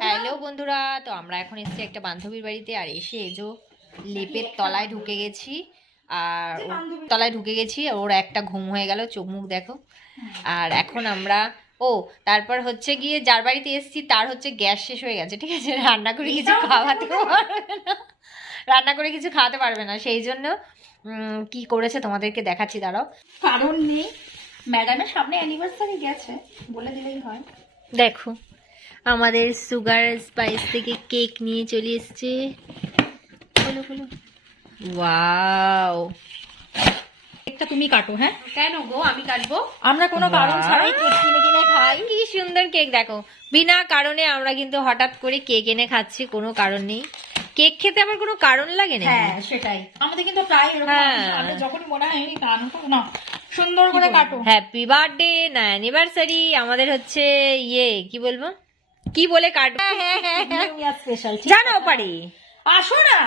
Hello বন্ধুরা, তো আমরা এখন এসেছি একটা বান্ধবীর বাড়িতে। আর এসে এজো লেপের তলায় ঢুকে গেছি। আর তলায় ঢুকে গেছি, ওর একটা ঘুম হয়ে গেল, চোখ মুখ দেখো। আর এখন আমরা তারপর হচ্ছে গিয়ে যার বাড়িতে এসেছি তার হচ্ছে গ্যাস শেষ হয়ে গেছে, ঠিক আছে, রান্না করে কিছু খাওয়াতে পারবে না, রান্না করে কিছু খাওয়াতে পারবে না। সেই জন্য কি করেছে তোমাদেরকে দেখাচ্ছি, দাঁড়াও। কারণ নেই, ম্যাডামের সামনে অ্যানিভার্সারি গেছে, বলে দিলেই হয়। দেখো আমাদের সুগার স্পাইস থেকে কেক নিয়ে চলে এসছে। ওয়াও, কেকটা তুমি কাটো। হ্যাঁ, কেন গো আমি কাটবো? আমরা কোনো কারণ ছাড়াই কেক কিনে কিনে খাই। কি সুন্দর কেক দেখো, বিনা কারণে আমরা কিন্তু হঠাৎ করে কেক এনে খাচ্ছি, কোনো কারণ নেই। কেক খেতে আবার কোনো কারণ লাগে না। হ্যাঁ সেটাই, আমাদের কিন্তু প্রায় এরকম। আমরা যখনই মনে হয় কারণ না, সুন্দর করে কাটো। হ্যাপি বার্থডে না অ্যানিভার্সারি, আমাদের হচ্ছে কি বলবো, কি বলে কাটবো? নিউ ইয়ার স্পেশাল জানাও পারি। আসো না,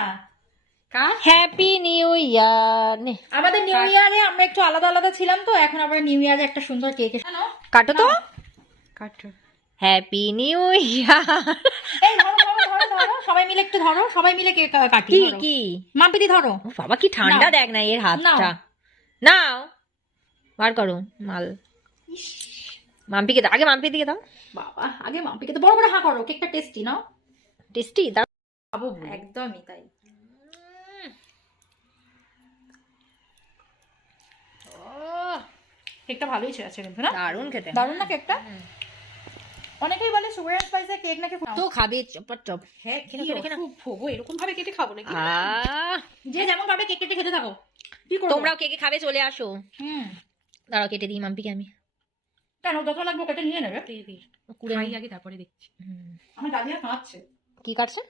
হ্যাপি নিউ ইয়ার। আমাদের নিউ ইয়ারে আমরা একটু আলাদা আলাদা ছিলাম, তো এখন আবার নিউ ইয়ারে একটা সুন্দর কেক। কাটো তো, কাটো। Happy new year. এই ধরো ধরো ধরো ধরো, সবাই মিলে একটু ধরো, সবাই মিলে কেক কাটি। কি কি মাম্পিদি ধরো। ও বাবা, কি ঠান্ডা দেখ না এর হাতটা। নাও বার করো মাল। মাম্পিকে দাও, আগে মাম্পির দিকে দাও। বাবা, আগে মাম্পিকে তো বড় করে হা করো, কেকটা টেস্টি নাও। টেস্টি দাও, খাবো একদমই তাই। কেকটা ভালোই আছে কিন্তু, না? দারুণ খেতে, দারুণ না কেকটা? অনেকেই বলে সুগার এন্ড স্পাইসের কেক নাকি তো খাবে চপার চপ। হ্যাঁ, ভোগো এরকম ভাবে কেটে খাবো নাকি? যে যেমন ভাবে কেক কেটে খেতে থাকো, কি করব? তোমরাও কেকে খাবে, চলে আসো। দাঁড়াও কেটে দিই মাম্পিকে আমি। কেন যত লাগবে কেটে নিয়ে নেবে। খাই আগে তারপরে দেখছি। আমার ডালিয়া খাওয়াচ্ছে। কি কাটছে?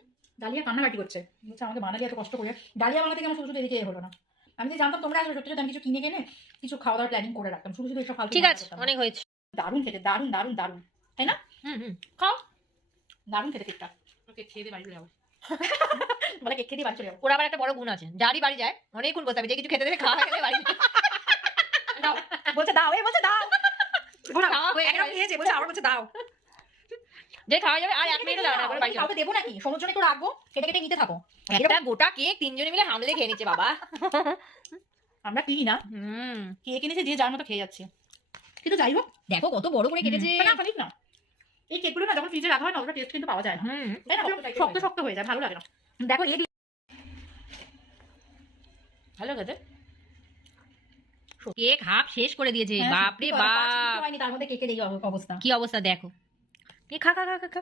ডালিয়া কান্নাকাটি করছে, বলছে আমাকে বানালি এত কষ্ট করে। ডালিয়া বানাতে গিয়ে আমার শুধু শুধু এদিকে হলো না। আমি যে জানতাম তোমরা আসবে, সত্যি সত্যি আমি কিছু কিনে কিনে কিছু খাওয়া দাওয়ার প্ল্যানিং করে রাখতাম, শুধু শুধু এসব ফালতু। ঠিক আছে, অনেক হয়েছে। দারুণ খেতে, দারুণ দারুণ দারুণ, তাই না? খাও, দারুণ খেতে কেকটা। কেক খেয়ে দিয়ে বাড়ি চলে যাবো। বলে কেক খেয়ে দিয়ে বাড়ি চলে যাবো। ওর আবার একটা বড় গুণ আছে, যারই বাড়ি যায় অনেকক্ষণ বসে থাকবে, যে কিছু খেতে দেবে খাওয়া হয়ে গেলে বাড়ি দাও, বলছে দাও, এই বলছে দাও। একদম খেয়েছে, বলছে আবার বলছে দাও। যে খাওয়া যাবে আর 1 মিনিটও দাঁড়াবে না, বাড়ি যাবে। কাউকে দেবো নাকি, সমুদ্র জন্য একটু রাখবো, কেটে কেটে নিতে থাকো। একটা গোটা কেক 3 জনে মিলে হামলে খেয়ে নিচ্ছে বাবা। আমরা কিনি না, কেক এনেছে যে যার মতো খেয়ে যাচ্ছে। কিন্তু যাই হোক, দেখো কত বড় করে কেটেছে। না খানিক না, এই কেকগুলো না যখন ফ্রিজে রাখা হয় না, ওটা টেস্ট কিন্তু পাওয়া যায় না, তাই না? শক্ত শক্ত হয়ে যায়, ভালো লাগে না। দেখো এই ভালো খেতে। কেক হাফ শেষ করে দিয়েছে, বাপ রে বাপ। তার মধ্যে কেকের এই অবস্থা। কি অবস্থা দেখো, খা খা খা খা।